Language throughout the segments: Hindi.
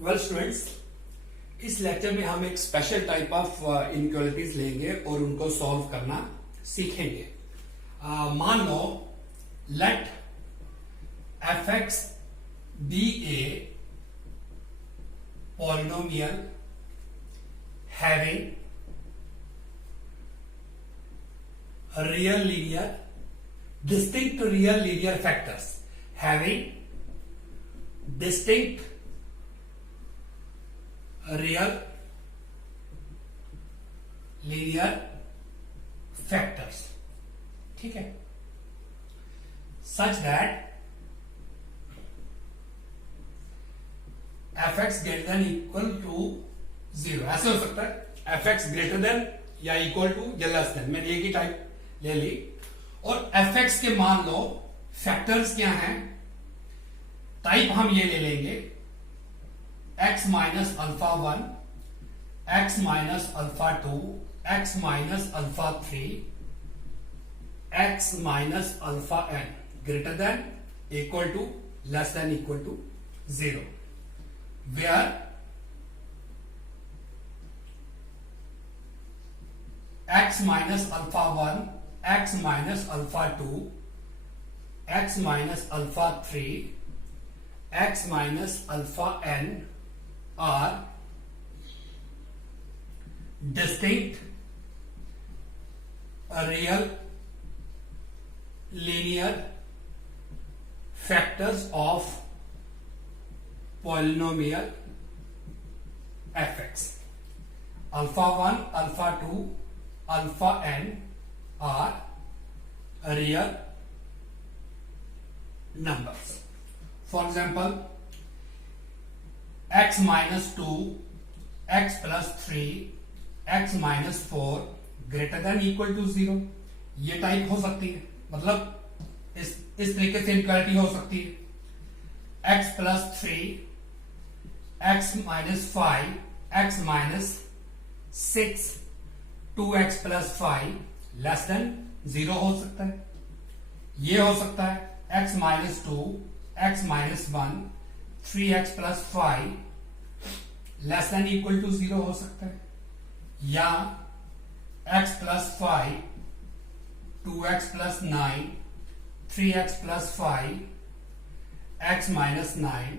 वेल स्टूडेंट्स, इस लेक्चर में हम एक स्पेशल टाइप ऑफ इनइक्वालिटीज लेंगे और उनको सॉल्व करना सीखेंगे। मान लो let f x be a polynomial having real linear distinct real linear factors having distinct real linear factors, ठीक है, such that f x greater than equal to 0। ऐसे हो सकता है एफ एक्स ग्रेटर देन या इक्वल टू या लेस देन, मैंने एक ही टाइप ले ली। और एफ एक्स के मान लो फैक्टर्स क्या हैं, टाइप हम ये ले लेंगे x minus alpha 1, x minus alpha 2, x minus alpha 3, x minus alpha n greater than equal to less than equal to 0, where x minus alpha 1, x minus alpha 2, x minus alpha 3, x minus alpha n are distinct real linear factors of polynomial fx. Alpha 1, alpha 2, alpha n are real numbers. For example, x minus 2, x plus 3, x minus 4 greater than equal to 0। ये टाइप हो सकती है, मतलब इस तरीके से इनक्वालिटी हो सकती है। x plus 3, x minus 5, x minus 6, 2x plus 5 less then 0 हो सकता है। ये हो सकता है x minus 2, x minus 1, 3x plus 5 less than equal to 0 हो सकता है, या x plus 5, 2x plus 9, 3x plus 5, x minus 9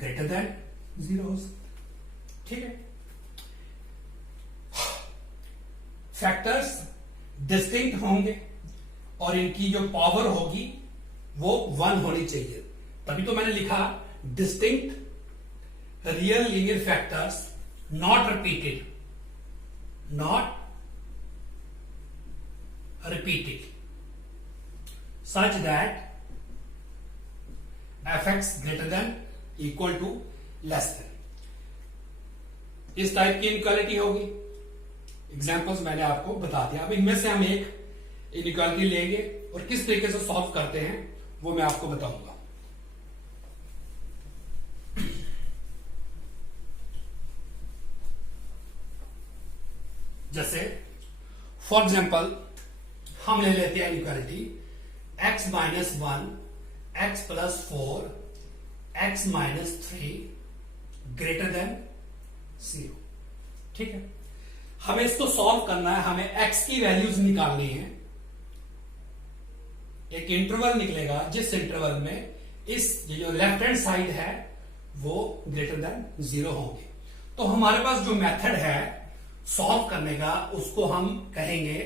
greater than 0 हो सकता है, ठीक है। फैक्टर्स डिस्टिंक्ट होंगे और इनकी जो पावर होगी वो 1 होनी चाहिए, तभी तो मैंने लिखा distinct real linear factors not repeated, such that f x greater than equal to less than. इस टाइप की इनइक्वालिटी होगी। एग्जांपल्स मैंने आपको बता दिया। अब इनमें से हम एक इनइक्वालिटी लेंगे और किस तरीके से सॉल्व करते हैं वो मैं आपको बताऊंगा। जैसे फॉर एग्जांपल हम ले लेते हैं inequality x minus 1, x plus 4, x minus 3 greater than 0, ठीक है। हमें इसको सॉल्व करना है, हमें x की वैल्यूज निकालनी है। एक इंटरवल निकलेगा जिस इंटरवल में इस जो लेफ्ट हैंड साइड है वो ग्रेटर देन 0 होंगे। तो हमारे पास जो मेथड है सॉल्व करने का उसको हम कहेंगे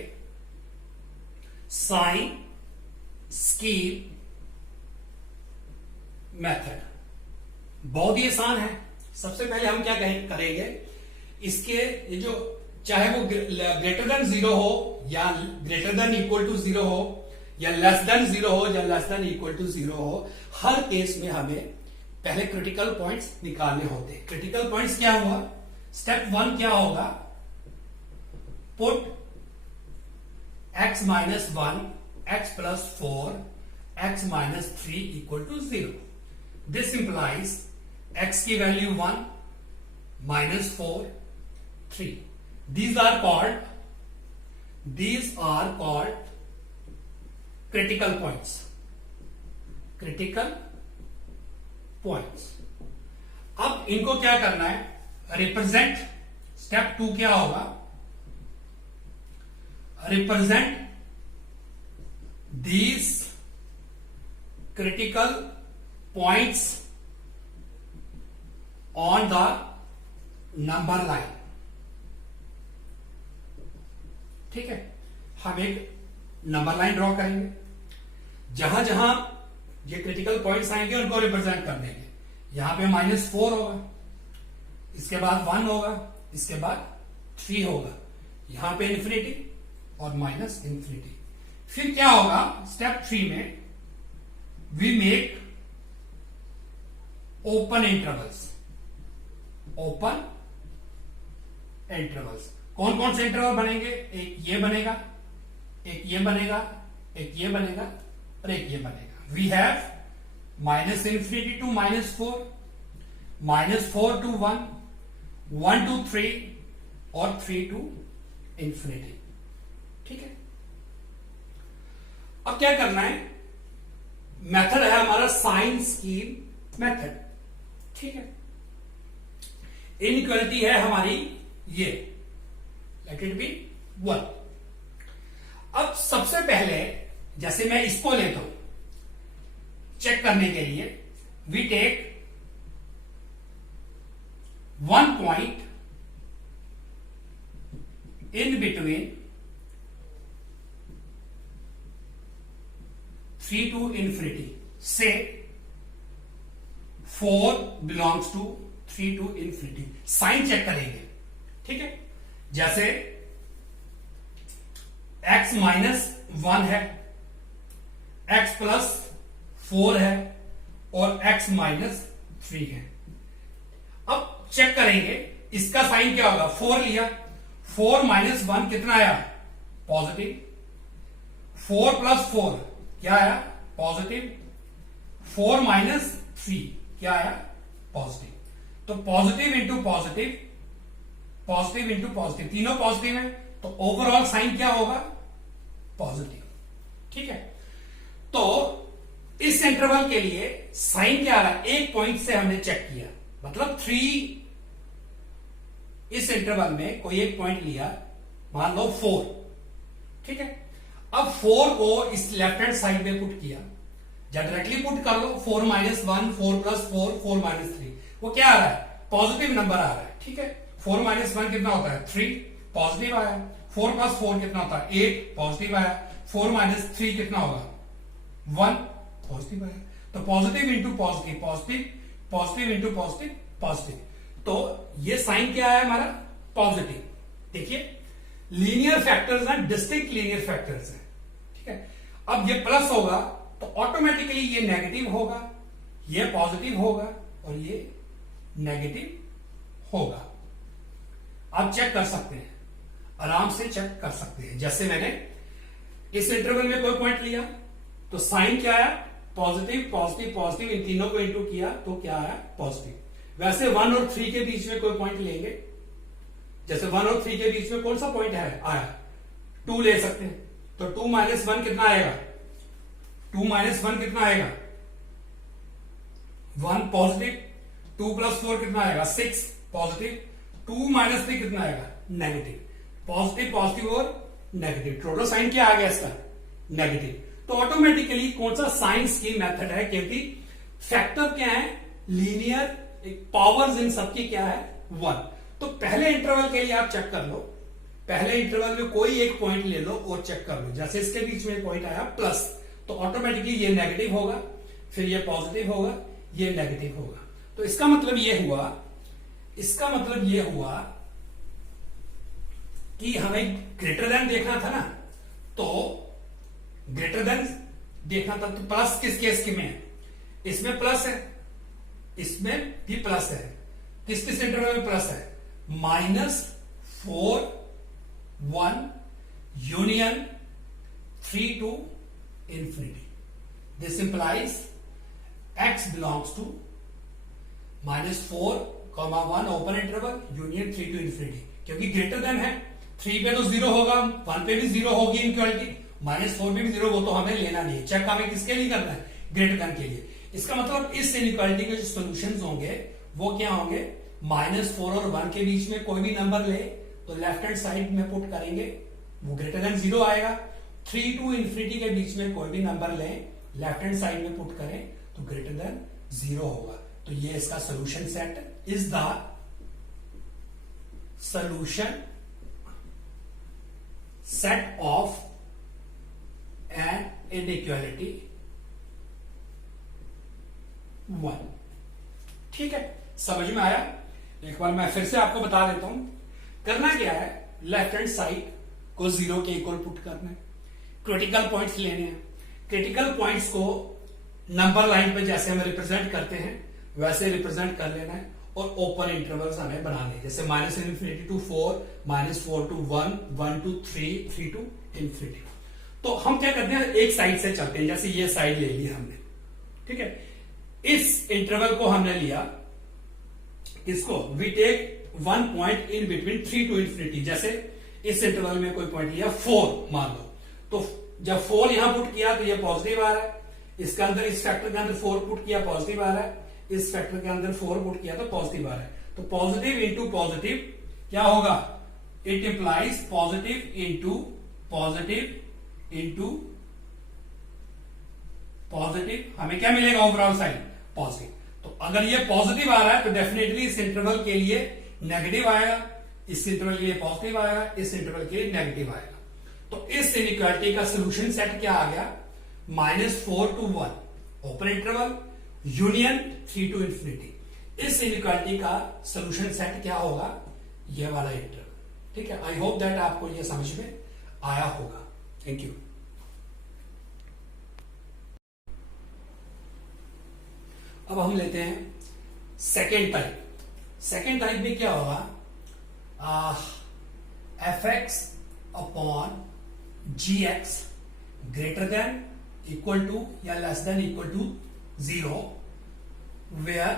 साइन स्केल मेथड। बहुत ही आसान है। सबसे पहले हम क्या करेंगे, इसके ये जो चाहे वो ग्रेटर देन 0 हो या ग्रेटर देन इक्वल टू 0 हो या लेस देन 0 हो या लेस देन इक्वल टू 0 हो, हर केस में हमें पहले क्रिटिकल पॉइंट्स निकालने होते हैं। क्रिटिकल पॉइंट्स क्या हुआ, स्टेप 1 क्या होगा, put x minus 1, x plus 4, x minus 3 equal to 0। This implies x की value 1, minus 4, 3। These are called critical points। अब इनको क्या करना है, रिप्रेजेंट, स्टेप 2 क्या होगा, represent these critical points on the number line। ठीक है, हम एक नंबर लाइन ड्रॉ करेंगे, जहां जहां ये क्रिटिकल पॉइंट्स आएंगे उनको रिप्रेजेंट कर देंगे। यहां पे -4 होगा, इसके बाद 1 होगा, इसके बाद 3 होगा, यहां पे इन्फिनिटी और माइनस इन्फिनिटी। फिर क्या होगा, स्टेप 3 में we make open intervals. Open intervals कौन कौन से इंटरवल बनेंगे, एक ये बनेगा, एक ये बनेगा, एक ये बनेगा और एक ये बनेगा। We have -infinity to -4, -4 to 1, 1 to 3 और 3 टू इंफिनिटी। ठीक है, अब क्या करना है, मेथड है हमारा साइन स्कीम मेथड। ठीक है, इनइक्वालिटी है हमारी ये, लेट इट बी 1। अब सबसे पहले जैसे मैं इसको लेता हूं चेक करने के लिए, we take 1 point in between 3 to infinity, say 4 belongs to 3 to infinity। Sign check करेंगे। ठीक है, जैसे x -1 है, x +4 है और x -3 है। अब चेक करेंगे इसका साइन क्या होगा, 4 लिया, 4 - 1 कितना आया, पॉजिटिव, 4 + 4 क्या आया, पॉजिटिव, 4 - 3 क्या आया, पॉजिटिव। तो positive into positive, positive into positive, तीनों पॉजिटिव है, तो ओवरऑल साइन क्या होगा, पॉजिटिव। ठीक है, तो इस इंटरवल के लिए साइन क्या आ रहा है, एक पॉइंट से हमने चेक किया, मतलब 3, इस इंटरवल में कोई एक पॉइंट लिया, मान लो 4। ठीक है, अब 4 को इस लेफ्ट हैंड साइड में पुट किया, जब डायरेक्टली पुट कर लो, 4 - 1, 4 + 4, 4 - 3, वो क्या आ रहा है, पॉजिटिव नंबर आ रहा है। ठीक है, 4 - 1 कितना होता है, 3, पॉजिटिव आया, 4 + 4 कितना होता है, 8, पॉजिटिव आया, 4 - 3 कितना होगा, 1, पॉजिटिव आया। तो positive into positive, positive, positive into positive, positive, तो ये साइन क्या है हमारा, पॉजिटिव। देखिए, लीनियर फैक्टर्स हैं, डिस्टिंक्ट लीनियर फैक्टर्स हैं। ठीक है, अब ये प्लस होगा तो ऑटोमेटिकली ये नेगेटिव होगा, ये पॉजिटिव होगा और ये नेगेटिव होगा। आप चेक कर सकते हैं, आराम से चेक कर सकते हैं। जैसे मैंने इस इंटरवल में कोई पॉइंट लिया तो साइन क्या आया, पॉजिटिव, पॉजिटिव, पॉजिटिव, इन तीनों को इंटू किया तो क्या आया, पॉजिटिव। वैसे 1 और 3 के बीच में कोई पॉइंट लेंगे, जैसे 1 और 3 के बीच में कौन सा पॉइंट है, आया 2 ले सकते हैं, तो 2 - 1 कितना आएगा, 2 - 1 कितना आएगा, 1, पॉजिटिव, 2 + 4 कितना आएगा, 6, पॉजिटिव, 2 - 3 कितना आएगा, नेगेटिव। पॉजिटिव, पॉजिटिव और नेगेटिव, टोटल साइन क्या आ गया इसका, नेगेटिव। तो ऑटोमेटिकली कौन सा साइन स्कीम मेथड है, क्योंकि फैक्टर क्या है, लीनियर, पावर्स इन सबकी क्या है, 1। तो पहले इंटरवल के लिए आप चेक कर लो, पहले इंटरवल में कोई एक पॉइंट ले लो और चेक कर लो। जैसे इसके बीच में पॉइंट आया प्लस, तो ऑटोमेटिकली ये नेगेटिव होगा, फिर ये पॉजिटिव होगा, ये नेगेटिव होगा। तो इसका मतलब ये हुआ, इसका मतलब ये हुआ कि हमें ग्रेटर देन देखना था ना, तो ग्रेटर देन देखना था, तो प्लस किस केस में है, इसमें प्लस है, इसमें भी प्लस है, किस किस इंटरवल में प्लस है, -4, 1 union 3 to infinity. This implies x belongs to -4, 1 open interval union 3 to infinity, क्योंकि ग्रेटर देन है, 3 पे तो 0 होगा, 1 पे भी 0 होगी इनक्वालिटी, -4 पे भी 0, वो तो हमें लेना नहीं है, चेक हमें किसके लिए करना है, ग्रेटर देन के लिए। इसका मतलब इस इनइक्वालिटी के जो सॉल्यूशंस होंगे वो क्या होंगे, -4 और 1 के बीच में कोई भी नंबर ले तो लेफ्ट हैंड साइड में पुट करेंगे, वो ग्रेटर देन 0 आएगा। 3 to इंफिनिटी के बीच में कोई भी नंबर ले, लेफ्ट हैंड साइड में पुट करें तो ग्रेटर देन 0 होगा। तो ये इसका solution set is the solution set of an inequality 1। ठीक है, समझ में आया? एक बार मैं फिर से आपको बता देता हूं, करना क्या है, लेफ्ट हैंड साइड को 0 के इक्वल पुट करना है, क्रिटिकल पॉइंट्स लेने हैं, क्रिटिकल पॉइंट्स को नंबर लाइन पे जैसे हम रिप्रेजेंट करते हैं वैसे रिप्रेजेंट कर लेना है, और ओपन इंटरवल्स हमें बनाने हैं, जैसे -∞ to 4, -4 to 1, 1 to 3, 3 to infinity. तो हम क्या करते हैं, एक साइड से चलते हैं, जैसे ये साइड ले ली हमने, ठीक है, इस इंटरवल को हमने लिया, किसको, we take 1 point in between 3 to infinity, जैसे इस इंटरवल में कोई पॉइंट लिया 4 मान लो, तो जब 4 यहां पुट किया तो ये पॉजिटिव आ रहा है, इसके अंदर, इस फैक्टर के अंदर 4 पुट किया पॉजिटिव आ रहा है, इस फैक्टर के अंदर 4 पुट किया तो पॉजिटिव आ रहा है। तो पॉजिटिव इंटू पॉजिटिव क्या होगा, it implies positive into positive into positive, हमें क्या मिलेगा ओवरऑल साइड पॉजिटिव। तो अगर ये पॉजिटिव आ रहा है तो डेफिनेटली इस इंटरवल के लिए नेगेटिव आएगा, इस इंटरवल के लिए पॉजिटिव आएगा, इस इंटरवल के लिए नेगेटिव आएगा। तो इस इनइक्वालिटी का सोल्यूशन सेट क्या आ गया, -4 to 1 open interval union 3 to infinity. इस इनइक्वालिटी का सोल्यूशन सेट क्या होगा, ये वाला इंटरवल। ठीक है, आई होप दैट आपको ये समझ में आया होगा। Thank you. अब हम लेते हैं सेकेंड टाइप। सेकेंड टाइप में क्या होगा, fx upon gx greater than equal to या less than equal to 0, where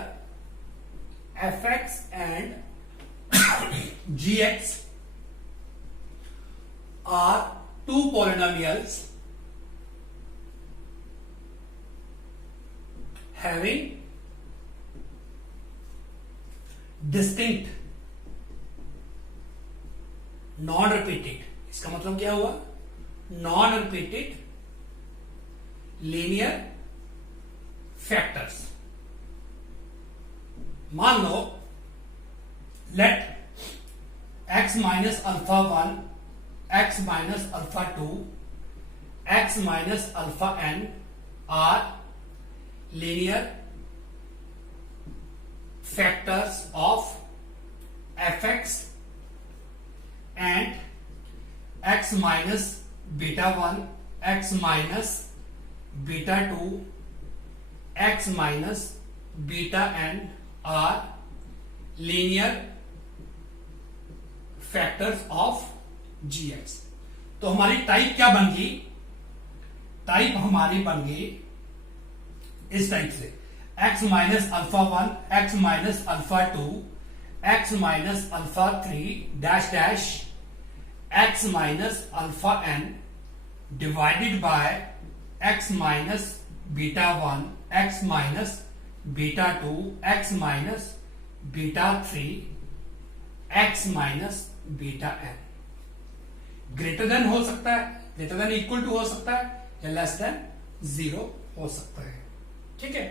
fx and gx are two polynomials having distinct non repeated, इसका मतलब क्या हुआ, नॉन रिपीटेड लीनियर फैक्टर्स। मान लो let x minus alpha 1, x minus alpha 2, x minus alpha n are linear factors of fx and x minus beta 1, x minus beta 2, x minus beta n are linear factors of gx। तो हमारी टाइप क्या बन गई, टाइप हमारी बन गई इस टाइप से, x minus alpha 1, x minus alpha 2, x minus alpha 3 dash dash x minus alpha n divided by x minus beta 1, x minus beta 2, x minus beta 3, x minus beta n। Greater than हो सकता है, ग्रेटर देन इक्वल टू हो सकता है, या लेस देन 0 हो सकता है। ठीक है,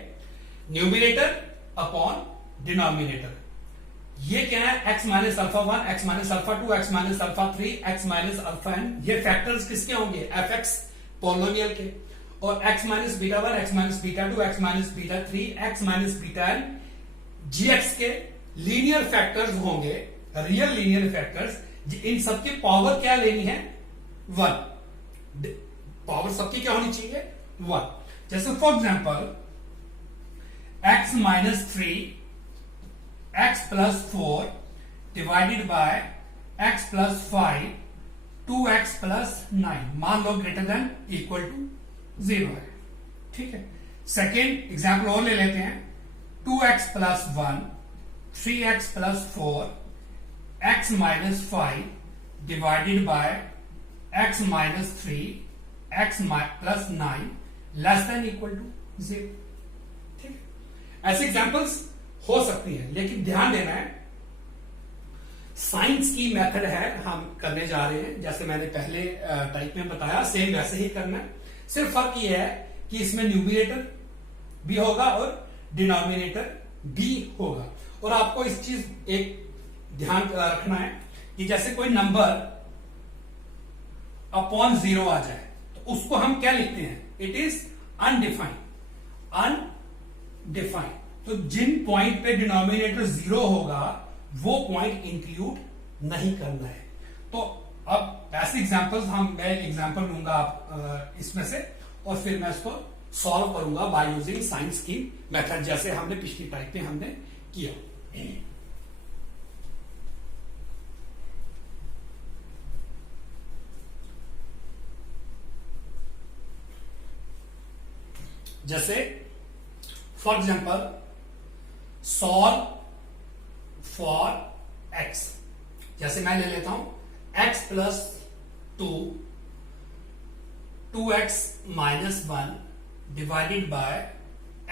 न्यूमिनेटर अपॉन डिनोमिनेटर, ये क्या है, x minus alpha 1, x minus alpha 2, x minus alpha 3, x minus alpha n, ये फैक्टर्स किसके होंगे, fx पॉलिनोमियल के, और x minus beta 1, x minus beta 2, x minus beta 3, x minus beta n gx के लीनियर फैक्टर्स होंगे, रियल लीनियर फैक्टर्स। इन सबकी पावर क्या लेनी है, 1, पावर सबकी क्या होनी चाहिए, 1। जैसे for example x minus 3, x plus 4 divided by x plus 5, 2x plus 9, मान लो ग्रेटर देन इक्वल टू 0 है। ठीक है, सेकेंड एग्जाम्पल और ले लेते हैं, 2x plus 1, 3x plus 4, x minus 5 divided by x minus 3, x plus 9 less than equal to 0। ठीक है, ऐसे एग्जाम्पल्स हो सकती है, लेकिन ध्यान देना है साइंस की मेथड है हम करने जा रहे हैं, जैसे मैंने पहले टाइप में बताया सेम वैसे ही करना है। सिर्फ फर्क ये है कि इसमें न्यूमिनेटर भी होगा और डिनोमिनेटर भी होगा। और आपको इस चीज एक ध्यान रखना है कि जैसे कोई नंबर अपॉन 0 आ जाए तो उसको हम क्या लिखते हैं, इट इज अनडिफाइंड। अनडिफाइंड, तो जिन पॉइंट पे डिनोमिनेटर 0 होगा वो पॉइंट इंक्लूड नहीं करना है। तो अब ऐसे एग्जांपल्स मैं एग्जांपल लूंगा आप इसमें से, और फिर मैं इसको सॉल्व करूंगा बाय यूजिंग साइंस की मेथड, जैसे हमने पिछली टाइप में हमने किया। जैसे for example solve for x, जैसे मैं ले लेता हूं x plus 2x minus 1 divided by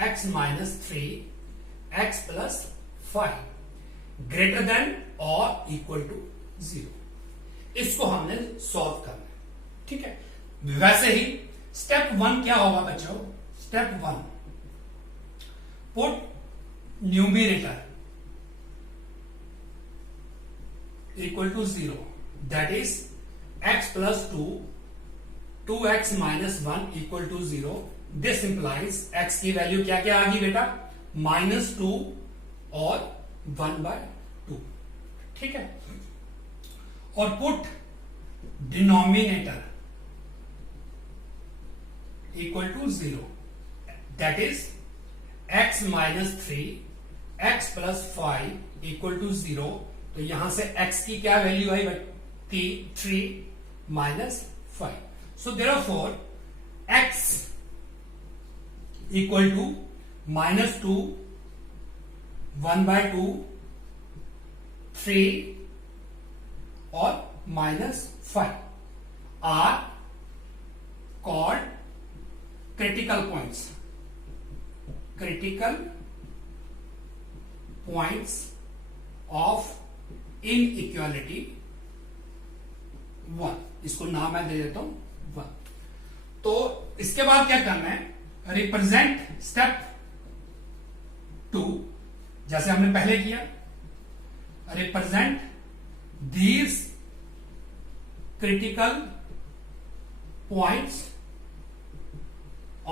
x minus 3x plus 5 greater then और इक्वल टू 0। इसको हमने सॉल्व करना है, ठीक है। वैसे ही स्टेप 1 क्या होगा बच्चों, step 1 put numerator equal to 0, that is x plus 2x minus 1 equal to 0। this implies x की वैल्यू क्या क्या आ गई बेटा, -2 और 1/2, ठीक है। और put denominator equal to 0, that is x minus 3 x plus 5 equal to 0। तो यहां से x की क्या वैल्यू आई, 3 minus 5। So therefore x equal to -2 1/2 3 और -5 are called critical points. Critical points of inequality 1, इसको नाम मैं दे देता हूं 1। तो इसके बाद क्या करना है, रिप्रेजेंट स्टेप 2, जैसे हमने पहले किया, represent these critical points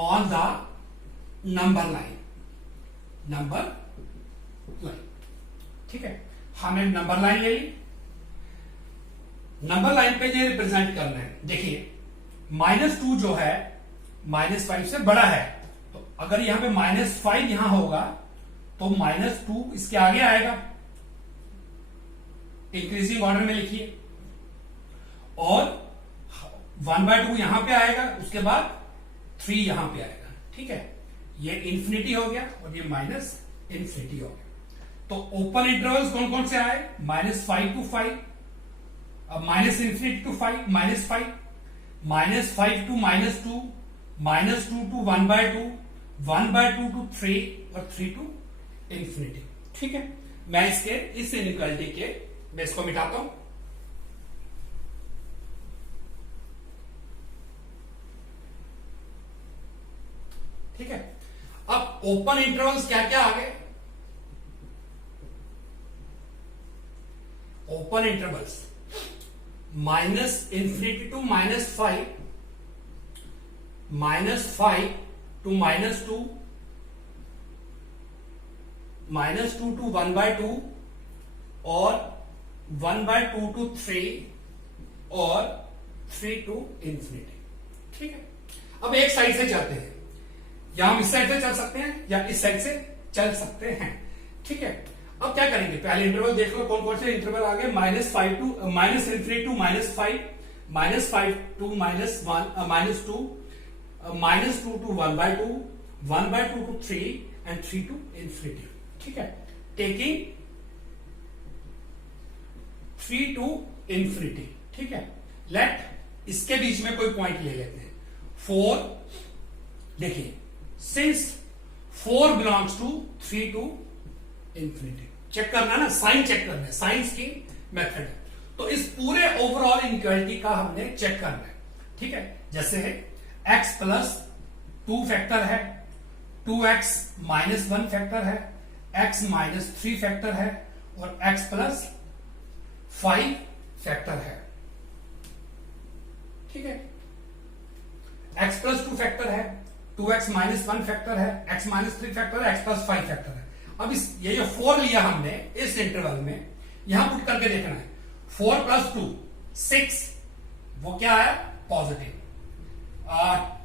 on the number line. Number line, ठीक है। हमने नंबर लाइन ले ली, नंबर लाइन पे ये रिप्रेजेंट करना है। देखिए -2 जो है -5 से बड़ा है, तो अगर यहां पे -5 यहां होगा तो -2 इसके आगे आएगा, इंक्रीजिंग ऑर्डर में लिखिए, और 1/2 यहां पे आएगा, उसके बाद 3 यहां पे आएगा, ठीक है। ये इंफिनिटी हो गया और ये माइनस इंफिनिटी हो गया। तो ओपन इंटरवल्स कौन कौन से आए, -5 to 5, अब -infinity to 5 -5, -5 to -2, -2 to 1/2, 1/2 to 3 और 3 to infinity, ठीक है। मैं इसके इस इनइक्वालिटी के मैं इसको मिटाता हूं, ठीक है। अब ओपन इंटरवल्स क्या क्या आ गए, open intervals -infinity to -5, -5 to -2, -2 to 1/2 और 1/2 to 3 और 3 to infinity, ठीक है। अब एक साइड से चलते हैं, या हम इस साइड से चल सकते हैं या इस साइड से चल सकते हैं, ठीक है। अब क्या करेंगे, पहले इंटरवल देख लो कौन कौन से इंटरवल आ गए, -5 to -infinity to -5, -5 to -1 -2, -2 to 1/2, 1/2 to 3 and 3 to infinity, ठीक है। टेकिंग 3 to infinity, ठीक है। लेट इसके बीच में कोई पॉइंट ले लेते हैं, 4, देखिए since 4 belongs to 3 to infinity. Check करना ना, साइन चेक करना है, साइंस की मेथड है। तो इस पूरे ओवरऑल इनइक्वालिटी का हमने चेक करना है, ठीक है। जैसे x प्लस 2 फैक्टर है, 2x माइनस 1 फैक्टर है, x माइनस 3 फैक्टर है और x प्लस 5 फैक्टर है, ठीक है। x प्लस 2 फैक्टर है, 2x माइनस 1 फैक्टर है, x माइनस 3 फैक्टर है, x प्लस 5 फैक्टर है। अब इस ये जो 4 लिया हमने इस इंटरवल में, यहां पुट करके देखना है। 4 प्लस 2 6, वो क्या है? पॉजिटिव।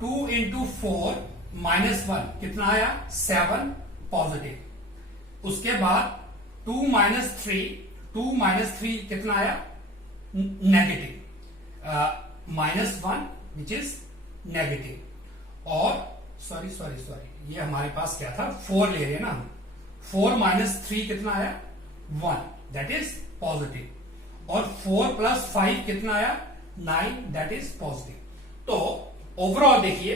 2 इंटू 4 माइनस 1 कितना आया? 7 पॉजिटिव। उसके बाद 2 माइनस 3 कितना आया? Negative. Minus 1 which is negative. और सॉरी ये हमारे पास क्या था? 4 ले रहे हैं ना हम। 4 माइनस 3 कितना आया? 1, दैट इज पॉजिटिव। और 4 प्लस 5 कितना आया? 9, दैट इज पॉजिटिव। तो ओवरऑल देखिए,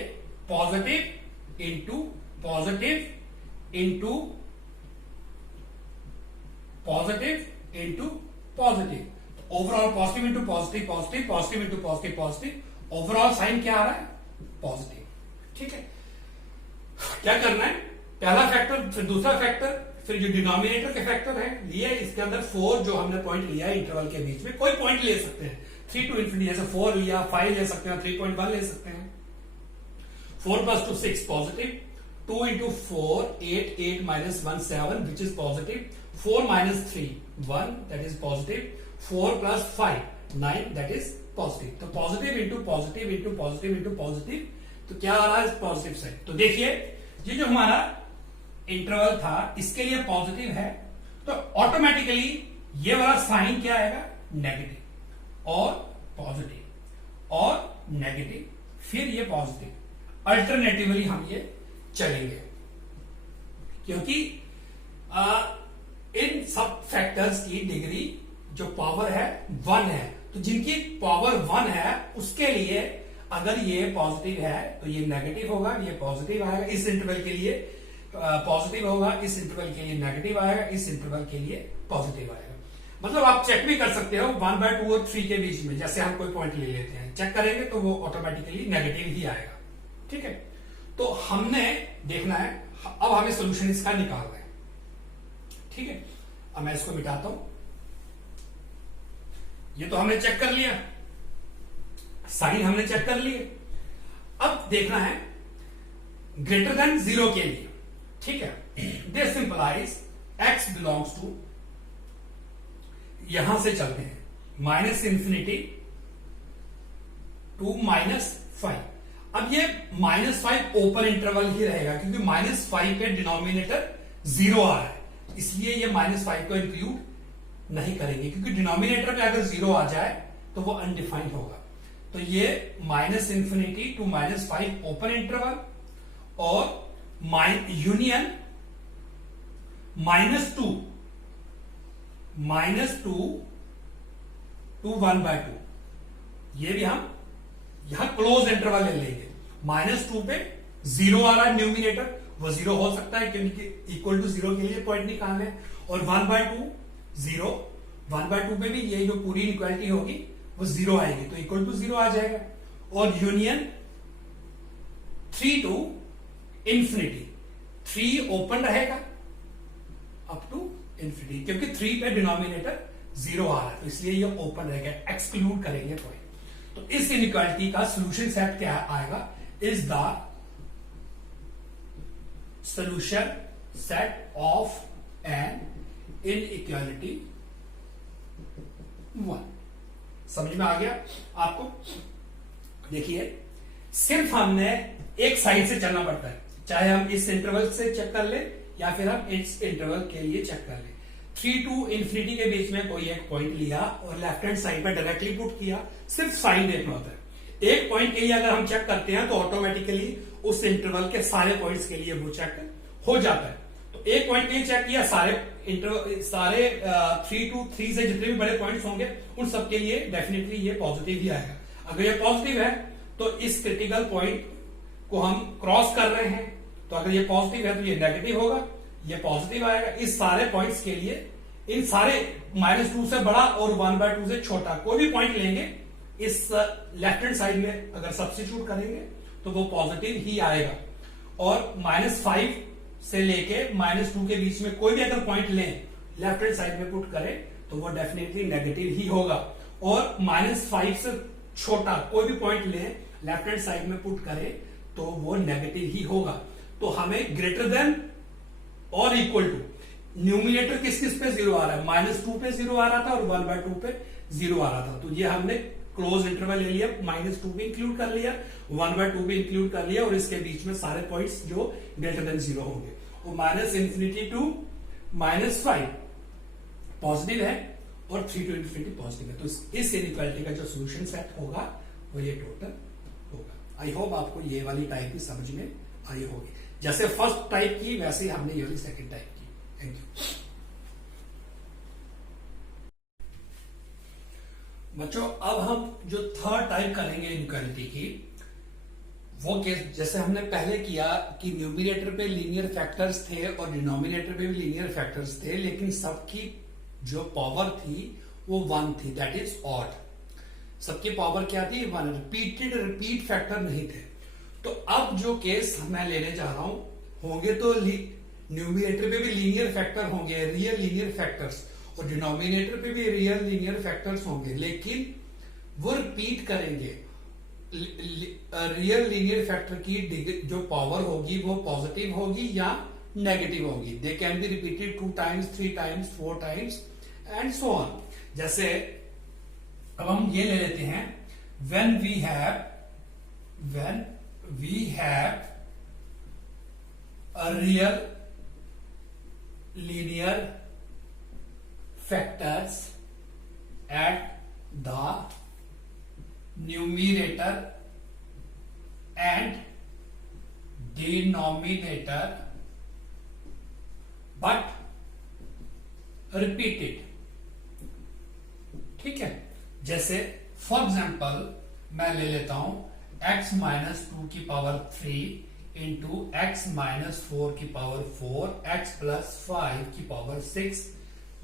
positive into positive into positive into positive, तो overall positive into positive, positive positive into positive positive, overall sign क्या आ रहा है? पॉजिटिव, ठीक है। क्या करना है? पहला फैक्टर, फिर दूसरा फैक्टर, फिर जो डिनोमिनेटर के फैक्टर है लिए, इसके अंदर 4 जो हमने पॉइंट लिया है इंटरवल के बीच में, कोई पॉइंट ले सकते हैं, 3 टू इंफिनिटी, जैसे 4 लिया, 5 ले सकते हैं, 3.1 ले सकते हैं। 4 plus 2 6 positive, 2 into 4 8, 8 minus 1 7 which is positive, 4 minus 3 1 that is positive, 4 plus 5 9 that is positive. तो positive into positive into positive into positive, तो क्या आ रहा है? Positive side. तो देखिए, ये जो हमारा इंटरवल था इसके लिए पॉजिटिव है, तो ऑटोमेटिकली ये वाला साइन क्या आएगा? नेगेटिव और पॉजिटिव और नेगेटिव, फिर ये पॉजिटिव। अल्टरनेटिवली हम ये चलेंगे, क्योंकि इन सब फैक्टर्स की डिग्री जो पावर है 1 है, तो जिनकी पावर 1 है उसके लिए अगर ये पॉजिटिव है तो ये नेगेटिव होगा, ये पॉजिटिव आएगा। इस इंटरवल के लिए पॉजिटिव होगा, इस इंटरवल के लिए नेगेटिव आएगा, इस इंटरवल के लिए पॉजिटिव आएगा। मतलब आप चेक भी कर सकते हो 1/2 और 3 के बीच में, जैसे हम कोई पॉइंट ले लेते हैं, चेक करेंगे तो वो ऑटोमेटिकली नेगेटिव ही आएगा, ठीक है। तो हमने देखना है, अब हमें सोल्यूशन इसका निकालना है, ठीक है। अब मैं इसको मिटाता हूं। ये तो हमने चेक कर लिया, साइन हमने चेक कर लिए। अब देखना है ग्रेटर देन 0 के लिए, ठीक है। This implies x belongs to, यहां से चलते हैं, माइनस इंफिनिटी टू -5। अब ये -5 ओपन इंटरवल ही रहेगा, क्योंकि -5 पे डिनोमिनेटर 0 आ रहा है, इसलिए ये -5 को इंक्लूड नहीं करेंगे, क्योंकि डिनोमिनेटर पे अगर 0 आ जाए तो वो अनडिफाइंड होगा। तो ये minus infinity to -5 open interval और यूनियन -2 टू 1/2, ये भी हम यहां क्लोज इंटरवल ले लेंगे। -2 पे 0 आ रहा है न्यूमिनेटर, वो 0 हो सकता है क्योंकि इक्वल टू 0 के लिए पॉइंट निकालना है, और 1/2 0, 1/2 पे भी ये जो पूरी इनइक्वालिटी होगी वो 0 आएगी, तो इक्वल टू 0 आ जाएगा। और यूनियन 3 टू इंफिनिटी, 3 ओपन रहेगा अप टू इंफिनिटी, क्योंकि 3 पे डिनोमिनेटर 0 आ रहा है, तो इसलिए ये ओपन रहेगा, एक्सक्लूड करेंगे पॉइंट। तो इस इनइक्वालिटी का सोल्यूशन सेट क्या आएगा? Is the solution set of an inequality 1। समझ में आ गया आपको? देखिए, सिर्फ हमने एक साइड से चलना पड़ता है, चाहे हम इस इंटरवल से चेक कर ले या फिर हम इस इंटरवल के लिए चेक कर ले। 3 टू इंफिनिटी के बीच में कोई एक पॉइंट लिया और लेफ्ट हैंड साइड पे डायरेक्टली पुट किया, सिर्फ साइन देखना होता है। एक पॉइंट के लिए अगर हम चेक करते हैं तो ऑटोमेटिकली उस इंटरवल के सारे पॉइंट्स के लिए वो चेक हो जाता है। तो एक पॉइंट के लिए चेक किया, सारे 3 टू 3 से जितने भी बड़े पॉइंट्स होंगे उन सबके लिए डेफिनेटली ये पॉजिटिव ही आएगा। अगर ये पॉजिटिव है तो इस क्रिटिकल पॉइंट को हम क्रॉस कर रहे हैं, तो अगर ये पॉजिटिव है तो ये नेगेटिव होगा, ये पॉजिटिव आएगा। इस सारे पॉइंट्स के लिए इन सारे -2 से बड़ा और 1/2 से छोटा कोई भी पॉइंट लेंगे, इस लेफ्ट हैंड साइड में अगर सब्स्टिट्यूट करेंगे तो वो पॉजिटिव ही आएगा। और -5 से लेके -2 के बीच में कोई भी अगर पॉइंट लें लेफ्ट हैंड साइड में पुट करें तो वो डेफिनेटली नेगेटिव ही होगा। और -5 से छोटा कोई भी पॉइंट लें लेफ्ट हैंड साइड में पुट करें तो वो नेगेटिव ही होगा। तो हमें ग्रेटर देन और इक्वल टू, न्यूमिनेटर किस किस पे 0 आ रहा है, -2 पे 0 आ रहा था और 1/2 पे 0 आ रहा था। तो ये हमने क्लोज इंटरवल ले लिया, -2 भी इंक्लूड कर लिया, 1/2 भी इंक्लूड कर लिया, और इसके बीच में सारे पॉइंट्स जो ग्रेटर देन 0 होंगे। वो -∞ टू -5 पॉजिटिव है और 3 to ∞ पॉजिटिव है। तो इस इनइक्वालिटी का जो सोल्यूशन सेट होगा वो ये टोटल होगा। आई होप आपको ये वाली टाइप भी समझ में आई होगी। जैसे फर्स्ट टाइप की वैसे ही हमने ये वाली सेकंड टाइप की। थैंक यू बच्चों। अब हम जो थर्ड टाइप करेंगे इनइक्वालिटी की, वो केस जैसे हमने पहले किया कि न्यूमिनेटर पे लीनियर फैक्टर्स थे और डिनोमिनेटर पे भी लीनियर फैक्टर्स थे, लेकिन सबकी जो पावर थी वो 1 थी, दैट इज ऑड। सबकी पावर क्या थी, 1। रिपीट फैक्टर नहीं थे। तो अब जो केस मैं लेने जा रहा हूं, होंगे तो न्यूमिनेटर पे भी लीनियर फैक्टर होंगे, रियल लीनियर फैक्टर्स, और डिनोमिनेटर पे भी रियल लीनियर फैक्टर्स होंगे, लेकिन वो रिपीट करेंगे। रियल लीनियर फैक्टर की जो पावर होगी वो पॉजिटिव होगी या नेगेटिव होगी। They can be repeated 2 times, 3 times, 4 times and so on. जैसे अब हम ये ले लेते हैं, when we have a real linear factors at the numerator and denominator but repeated। ठीक है, जैसे फॉर एग्जाम्पल मैं ले लेता हूं x-2 की पावर 3 इंटू x-4 की पावर 4, x+5 की पावर 6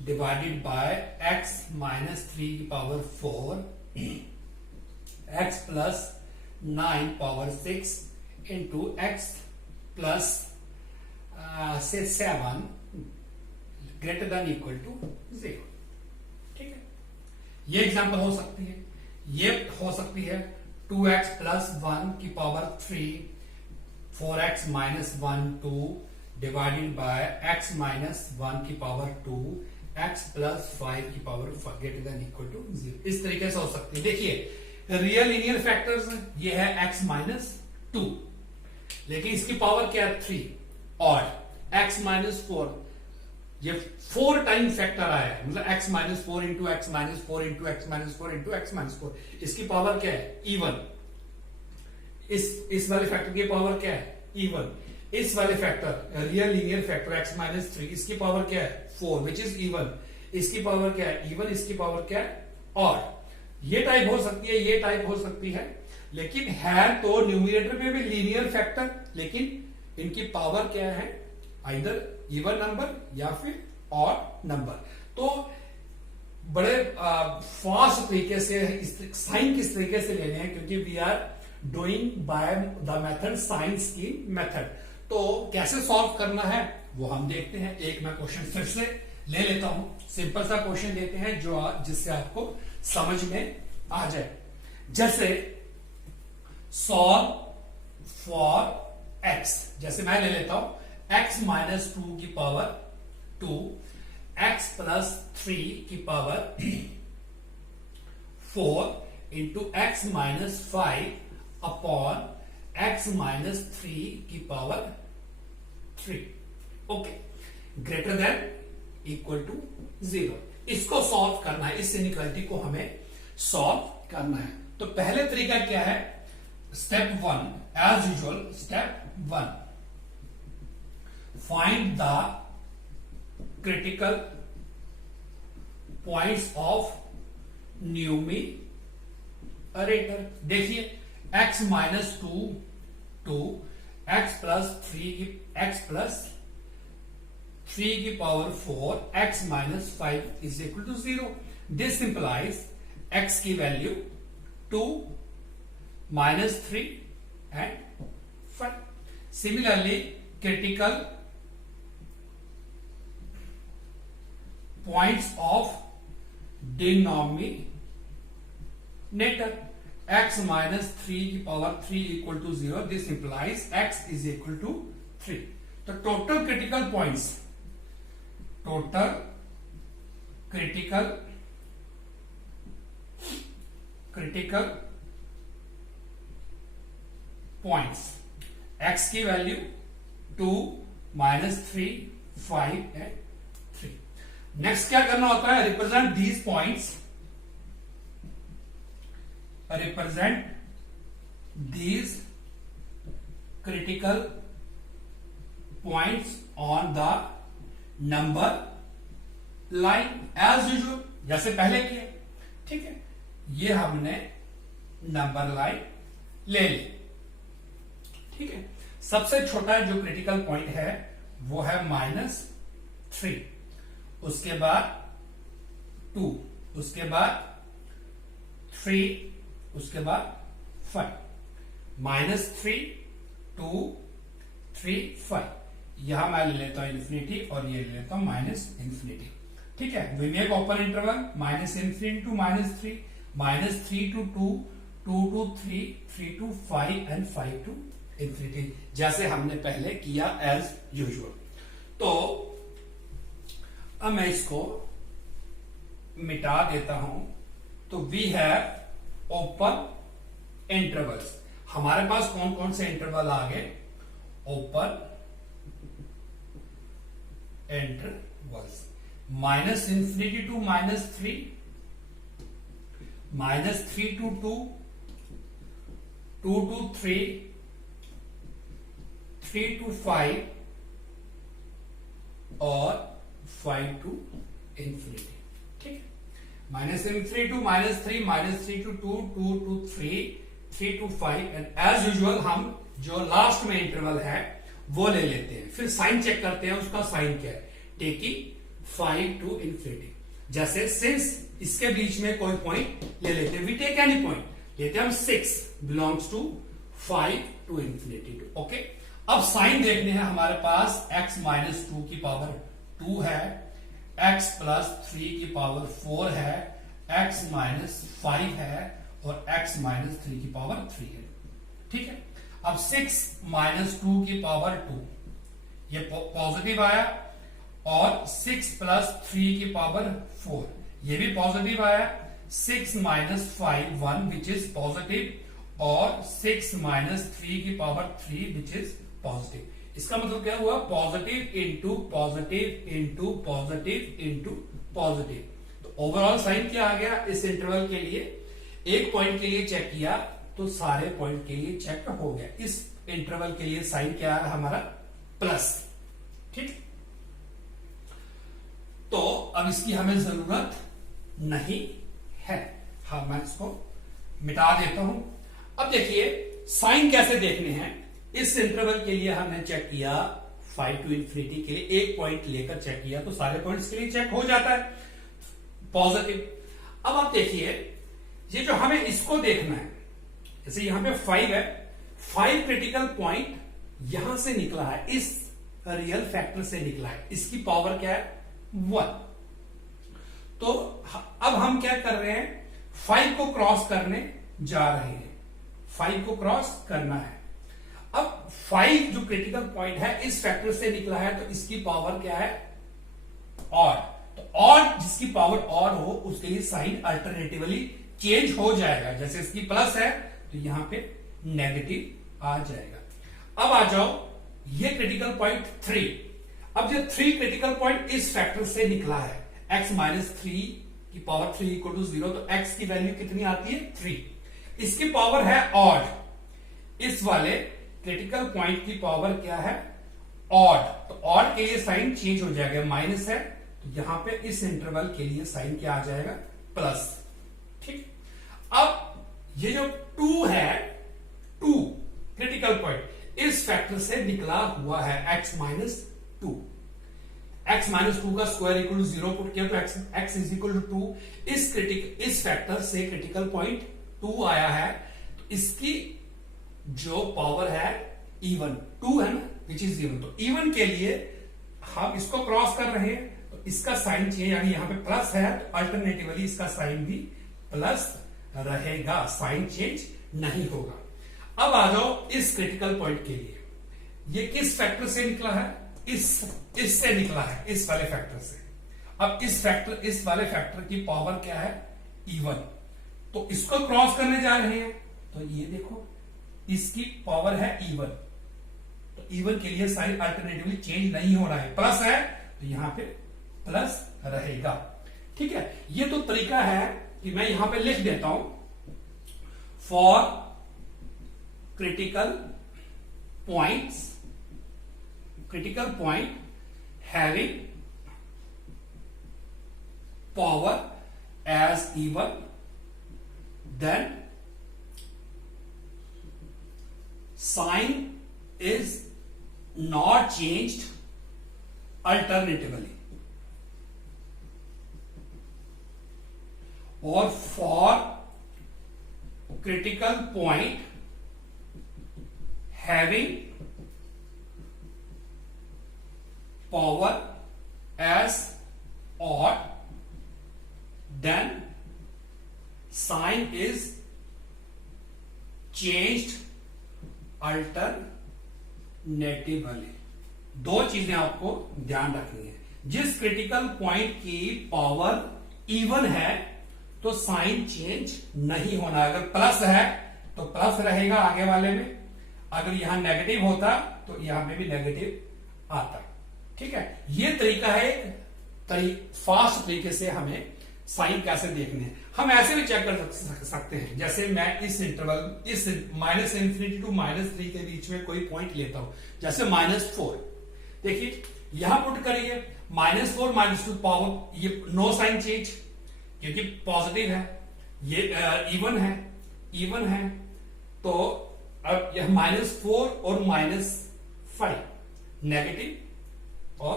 डिवाइडेड बाय x-3 की power 4, x+9 power 6 into x+ से 7 ग्रेटर देन इक्वल टू 0। ठीक है, ये एग्जांपल हो सकती है। ये हो सकती है 2x+1 की power 3, 4x-1 2 divided by x-1 की पावर 2, x+5 की power greater than equal to 0। इस तरीके से हो सकती है। देखिए रियल लीनियर फैक्टर्स ये है x-2, लेकिन इसकी पावर क्या है 3, और x-4 ये 4 टाइम फैक्टर आया है, मतलब x-4 into x-4 into x-4 into x-4, इसकी पावर क्या है इवन। इस वाले फैक्टर की पावर क्या है इवन। इस वाले factor real linear factor x-3 इसकी पावर क्या है 4 विच इज इवन। इसकी पावर क्या है इवन, इसकी पावर क्या है ऑड। ये टाइप हो सकती है, ये टाइप हो सकती है, लेकिन है तो न्यूमिनेटर पे भी लीनियर फैक्टर, लेकिन इनकी पावर क्या है आइदर इवन नंबर या फिर ऑड नंबर। तो बड़े फास्ट तरीके से साइन किस तरीके से लेने हैं, क्योंकि we are doing by the method signs की मेथड। तो कैसे सॉल्व करना है वो हम देखते हैं। एक मैं क्वेश्चन फिर से ले लेता हूं, सिंपल सा क्वेश्चन लेते हैं जो जिससे आपको समझ में आ जाए। जैसे सॉल्व फॉर x, जैसे मैं ले लेता हूं x-2 की पावर 2, x+3 की power 4 into x-5 upon x-3 की power 3। Okay, greater than equal to 0। इसको सॉल्व करना है, इस इनइक्वालिटी को हमें सॉल्व करना है। तो पहले तरीका क्या है, step 1 as usual. Step 1, find the critical points of numerator। देखिए x-2 2, x+3 की x+ 3 की power 4 x minus 5 is equal to 0. This implies x की value 2 minus 3 and 5. Similarly, critical points of denominator x minus 3 की power 3 equal to 0. This implies x is equal to 3. तो total critical points x की वैल्यू 2 minus 3 5 and 3. नेक्स्ट क्या करना होता है? Represent these points, represent these critical points on the number line as usual, जैसे पहले किए. ठीक है, ये हमने नंबर लाइन ले ली. ठीक है, सबसे छोटा जो क्रिटिकल पॉइंट है वो है -3, उसके बाद 2, उसके बाद 3, उसके बाद 5. -3 2 3 5. यहां मैं ले लेता हूं इन्फिनिटी और ये ले लेता हूं -इन्फिनिटी. ठीक है, we make open interval -infinity to -3, -3 to 2, 2 to 3, 3 to 5 and 5 to infinity, जैसे हमने पहले किया एज यूजुअल. तो अब मैं इसको मिटा देता हूं. तो वी हैव ओपन इंटरवल्स. हमारे पास कौन कौन से इंटरवल आ गए? Open intervals -infinity to -3, -3 to 2, 2 to 3, 3 to 5 और 5 to इन्फिनिटी. ठीक है, -infinity to -3, -3 to 2, 2 to 3, 3 to 5 and as usual हम जो लास्ट में इंटरवल है वो ले लेते हैं. फिर साइन चेक करते हैं उसका साइन क्या है. Taking 5 to infinity. जैसे सिंस इसके बीच में कोई पॉइंट ले लेते हैं, वी टेक एनी पॉइंट, लेते हैं हम 6 belongs to 5 to infinity. Okay, अब साइन देखने हैं. हमारे पास x माइनस 2 की पावर 2 है, x प्लस 3 की पावर 4 है, x माइनस 5 है और x माइनस 3 की पावर 3 है. ठीक है, अब 6 माइनस 2 की पावर 2 ये पॉजिटिव आया और 6 प्लस 3 की पावर 4 ये भी पॉजिटिव आया. 6 माइनस 5 1 विच इज पॉजिटिव और 6 माइनस 3 की पावर 3 विच इज पॉजिटिव. इसका मतलब क्या हुआ? Positive into positive into positive into positive. तो ओवरऑल साइन क्या आ गया? इस इंटरवल के लिए एक पॉइंट के लिए चेक किया तो सारे पॉइंट के लिए चेक हो गया. इस इंटरवल के लिए साइन क्या है हमारा? प्लस. ठीक, तो अब इसकी हमें जरूरत नहीं है. हाँ, मैं इसको मिटा देता हूं. अब देखिए साइन कैसे देखने हैं. इस इंटरवल के लिए हमने चेक किया 5 to इन्फिनिटी के लिए एक पॉइंट लेकर चेक किया तो सारे पॉइंट्स के लिए चेक हो जाता है पॉजिटिव. अब आप देखिए ये जो हमें इसको देखना है, जैसे यहां पे 5 है, 5 क्रिटिकल पॉइंट यहां से निकला है, इस रियल फैक्टर से निकला है. इसकी पावर क्या है? 1. तो अब हम क्या कर रहे हैं? 5 को क्रॉस करने जा रहे हैं. 5 को क्रॉस करना है. अब 5 जो क्रिटिकल पॉइंट है इस फैक्टर से निकला है तो इसकी पावर क्या है? ऑड. तो ऑड जिसकी पावर ऑड हो उसके लिए साइन अल्टरनेटिवली चेंज हो जाएगा. जैसे इसकी प्लस है तो यहां पे नेगेटिव आ जाएगा. अब आ जाओ ये क्रिटिकल पॉइंट 3. अब जो 3 क्रिटिकल पॉइंट इस फैक्टर से निकला है x माइनस 3 की पावर 3 इक्वल टू 0, तो x की वैल्यू कितनी आती है? 3. इसकी पावर है ऑड. इस वाले क्रिटिकल पॉइंट की पावर क्या है? ऑड. तो ऑड के लिए साइन चेंज हो जाएगा, माइनस है तो यहां पे इस इंटरवल के लिए साइन क्या आ जाएगा? प्लस. ठीक, अब ये जो 2 है, 2 क्रिटिकल पॉइंट इस फैक्टर से निकला हुआ है x minus 2. x minus two का स्क्वायर इक्वल टू 0 पुट किया तो x इज इक्वल टू 2। इस फैक्टर से क्रिटिकल पॉइंट 2 आया है, तो इसकी जो पावर है इवन 2 है ना, विच इज इवन। तो इवन के लिए हम इसको क्रॉस कर रहे हैं, तो इसका साइन चेंज, यानी यहां पे प्लस है तो अल्टरनेटिवली इसका साइन भी प्लस रहेगा, साइन चेंज नहीं होगा। अब आ जाओ इस क्रिटिकल पॉइंट के लिए, ये किस फैक्टर से निकला है, इससे निकला है, इस वाले फैक्टर से। अब इस वाले फैक्टर की पावर क्या है, इवन, तो इसको क्रॉस करने जा रहे हैं, तो ये देखो इसकी पावर है इवन, तो इवन के लिए साइन अल्टरनेटिवली चेंज नहीं हो रहा है, प्लस है तो यहां पे प्लस रहेगा। ठीक है, ये तो तरीका है कि मैं यहां पे लिख देता हूं, for critical point having power as even, then sign is not changed alternatively, or for critical point having power as odd, then sign is changed alternatively. दो चीजें आपको ध्यान रखनी है, जिस क्रिटिकल पॉइंट की पावर इवन है तो साइन चेंज नहीं होना, अगर प्लस है तो प्लस रहेगा आगे वाले में, अगर यहां नेगेटिव होता तो यहां पे भी नेगेटिव आता। ठीक है, ये तरीका है, फास्ट तरीके से हमें साइन कैसे देखने हैं। हम ऐसे भी चेक कर सकते हैं, जैसे मैं इस इंटरवल, इस माइनस इन्फिनिटी टू -3 के बीच में कोई पॉइंट लेता हूं, जैसे -4, देखिए यहां पुट करिए -4 -2 पावर, ये नो साइन चेंज क्योंकि पॉजिटिव है, ये इवन है, तो अब यह -4 और -5 नेगेटिव और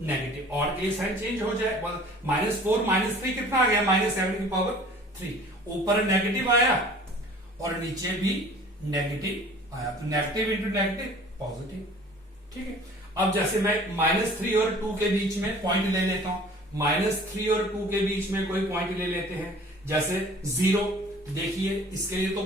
नेगेटिव, और के लिए साइन चेंज हो जाए, -4 -3 कितना आ गया, -7 की पावर 3, ऊपर नेगेटिव आया और नीचे भी नेगेटिव आया, तो नेगेटिव इंटू नेगेटिव पॉजिटिव। ठीक है, अब जैसे मैं -3 और 2 के बीच में पॉइंट ले लेता हूं, -3 और 2 के बीच में कोई पॉइंट ले लेते हैं, जैसे 0, देखिए इसके लिए तो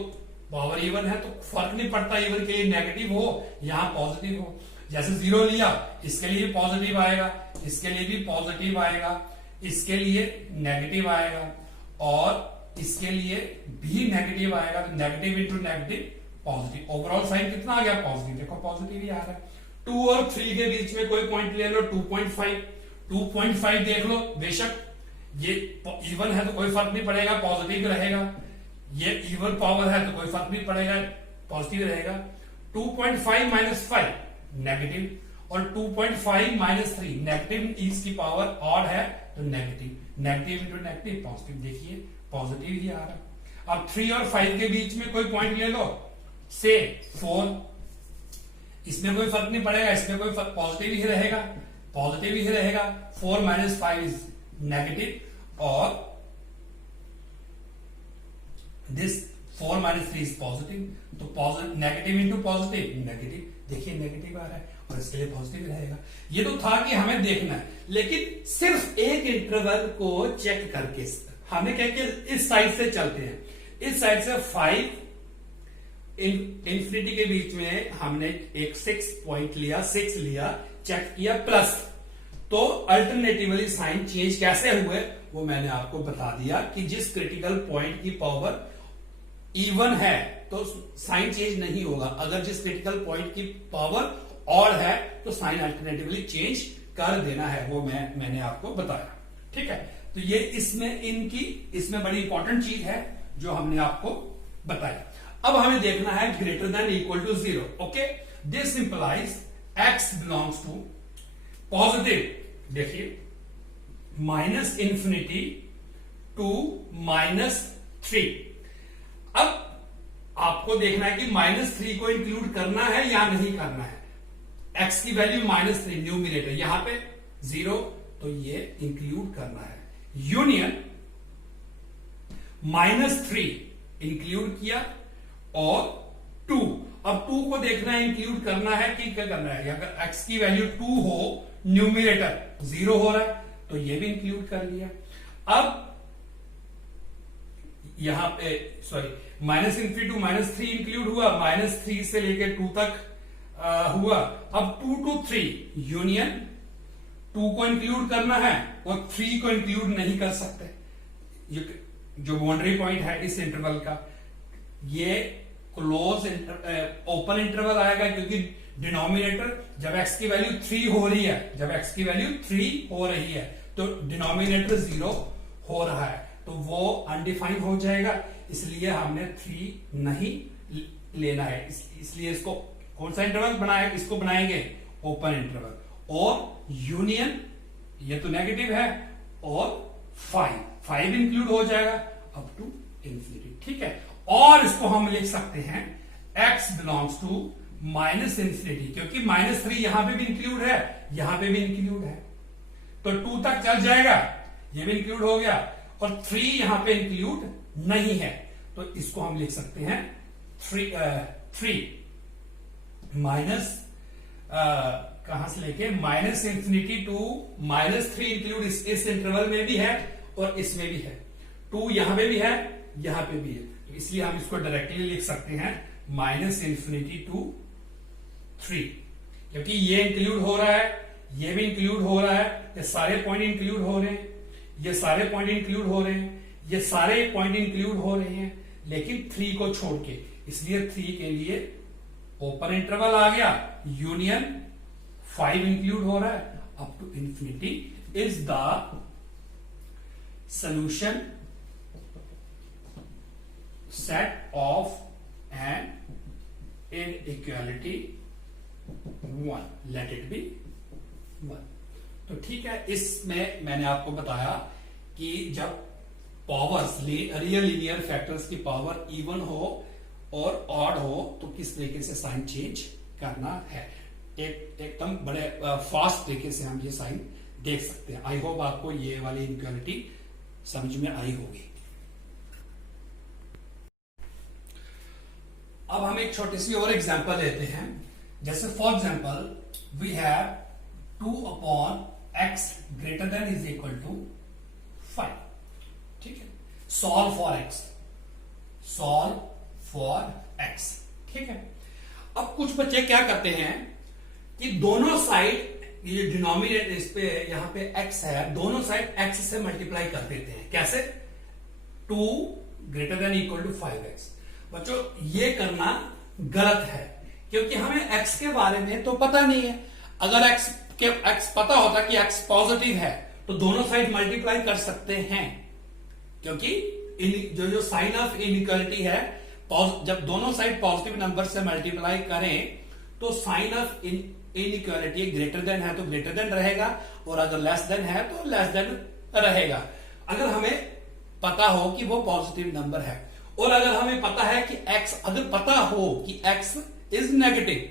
पावर इवन है तो फर्क नहीं पड़ता, इवन के लिए नेगेटिव हो यहां पॉजिटिव हो, जैसे 0 लिया इसके लिए पॉजिटिव आएगा, इसके लिए भी पॉजिटिव आएगा, इसके लिए नेगेटिव आएगा और इसके लिए भी नेगेटिव आएगा, तो negative into negative positive, overall sign कितना आ गया, पॉजिटिव। देखो पॉजिटिव ही आ रहा है। 2 और 3 के बीच में कोई पॉइंट ले लो, 2.5 देख लो, बेशक ये इवन है तो कोई फर्क नहीं पड़ेगा, पॉजिटिव रहेगा, ये इवन पावर है तो कोई फर्क नहीं पड़ेगा, पॉजिटिव रहेगा। 2.5 - 5 नेगेटिव, और 2.5 - 3 नेगेटिव, इसकी पावर ऑड है तो negative, negative into negative positive, देखिए पॉजिटिव ही आ रहा है। अब 3 और 5 के बीच में कोई पॉइंट ले लो, से 4, इसमें कोई फर्क नहीं पड़ेगा, इसमें कोई फर्क, पॉजिटिव ही रहेगा, पॉजिटिव ही रहेगा। 4 - 5 इज नेगेटिव, और दिस 4 - 3 इज पॉजिटिव, तो नेगेटिव इंटू पॉजिटिव नेगेटिव, देखिए नेगेटिव आ रहा है और इसके लिए पॉजिटिव रहेगा। ये तो था कि हमें देखना है, लेकिन सिर्फ एक इंटरवल को चेक करके हमें क्या किया, इस साइड से चलते हैं, इस साइड से 5 इंफिनिटी के बीच में हमने एक 6 पॉइंट लिया, 6 लिया, चेक किया प्लस, तो अल्टरनेटिवली साइन चेंज कैसे हुए वो मैंने आपको बता दिया कि जिस क्रिटिकल पॉइंट की पावर इवन है तो साइन चेंज नहीं होगा, अगर जिस क्रिटिकल पॉइंट की पावर ऑड है तो साइन अल्टरनेटिवली चेंज कर देना है, वो मैंने आपको बताया। ठीक है, तो ये इसमें बड़ी इंपॉर्टेंट चीज है जो हमने आपको बताया। अब हमें देखना है greater than equal to 0। Okay, this implies x belongs to positive, देखिए -∞ टू -3। अब आपको देखना है कि -3 को इंक्लूड करना है या नहीं करना है। x की वैल्यू -3 न्यूमिनेटर, यहां पे 0, तो ये इंक्लूड करना है। यूनियन -3 इंक्लूड किया और 2, अब 2 को देखना है, इंक्लूड करना है कि क्या करना है। अगर x की वैल्यू 2 हो, न्यूमिनेटर 0 हो रहा है, तो ये भी इंक्लूड कर लिया। अब यहां पे सॉरी -∞ टू -3 इंक्लूड हुआ, -3 से लेकर 2 तक हुआ। अब 2 to 3 यूनियन 2 को इंक्लूड करना है और 3 को इंक्लूड नहीं कर सकते। जो बाउंड्री पॉइंट है इस इंटरवल का, ये क्लोज ओपन इंटरवल आएगा, क्योंकि डिनोमिनेटर जब x की वैल्यू 3 हो रही है, जब x की वैल्यू 3 हो रही है, तो डिनोमिनेटर 0 हो रहा है, तो वो अनडिफाइंड हो जाएगा। इसलिए हमने 3 नहीं लेना है, इसलिए इसको कौन सा इंटरवल बनाए, इसको बनाएंगे ओपन इंटरवल। और यूनियन, ये तो नेगेटिव है, और 5 इंक्लूड हो जाएगा अप टू इंफिनिटी, ठीक है। और इसको हम लिख सकते हैं x बिलोंग्स टू -∞, क्योंकि -3 यहां पे भी इंक्लूड है, यहां पे भी इंक्लूड है, तो 2 तक चल जाएगा, ये भी इंक्लूड हो गया, और 3 यहां पे इंक्लूड नहीं है, तो इसको हम लिख सकते हैं 3 माइनस कहां से लेके -∞ टू -3 इंक्लूड इस इंटरवल में भी है और इसमें भी है। 2 यहां पे भी है, यहां पे भी है, तो इसलिए हम इसको डायरेक्टली लिख सकते हैं -∞ टू 3, क्योंकि ये इंक्लूड हो रहा है, ये भी इंक्लूड हो रहा है, ये सारे पॉइंट इंक्लूड हो रहे हैं, ये सारे पॉइंट इंक्लूड हो रहे हैं, ये सारे पॉइंट इंक्लूड हो रहे हैं, लेकिन 3 को छोड़ के। इसलिए 3 के लिए ओपन इंटरवल आ गया, यूनियन 5 इंक्लूड हो रहा है up to infinity is the solution set of an inequality 1, let it be 1। तो ठीक है, इसमें मैंने आपको बताया कि जब पावर्स रियल लीनियर फैक्टर्स की पावर इवन हो और ऑड हो तो किस तरीके से साइन चेंज करना है। एकदम बड़े फास्ट तरीके से हम ये साइन देख सकते हैं। आई होप आपको ये वाली इनइक्वालिटी समझ में आई होगी। अब हम एक छोटी सी और एग्जांपल लेते हैं। जैसे for example we have 2/x greater than is equal to 5, ठीक है। Solve for x, solve for x, ठीक है। अब कुछ बच्चे क्या करते हैं कि दोनों साइड, ये डिनोमिनेटर इस पे यहां पे x है, दोनों साइड x से मल्टीप्लाई कर देते हैं। कैसे? 2 greater than equal to 5x। बच्चों ये करना गलत है, क्योंकि हमें x के बारे में तो पता नहीं है। अगर x पता होता कि x पॉजिटिव है तो दोनों साइड मल्टीप्लाई कर सकते हैं, क्योंकि जो साइन ऑफ इनइक्वालिटी है, जब दोनों साइड पॉजिटिव नंबर से मल्टीप्लाई करें तो sign of inequality greater than है तो ग्रेटर देन रहेगा, और अगर लेस देन है तो लेस देन रहेगा। अगर हमें पता हो कि वो पॉजिटिव नंबर है, और अगर हमें पता है कि x, अगर पता हो कि x इज नेगेटिव,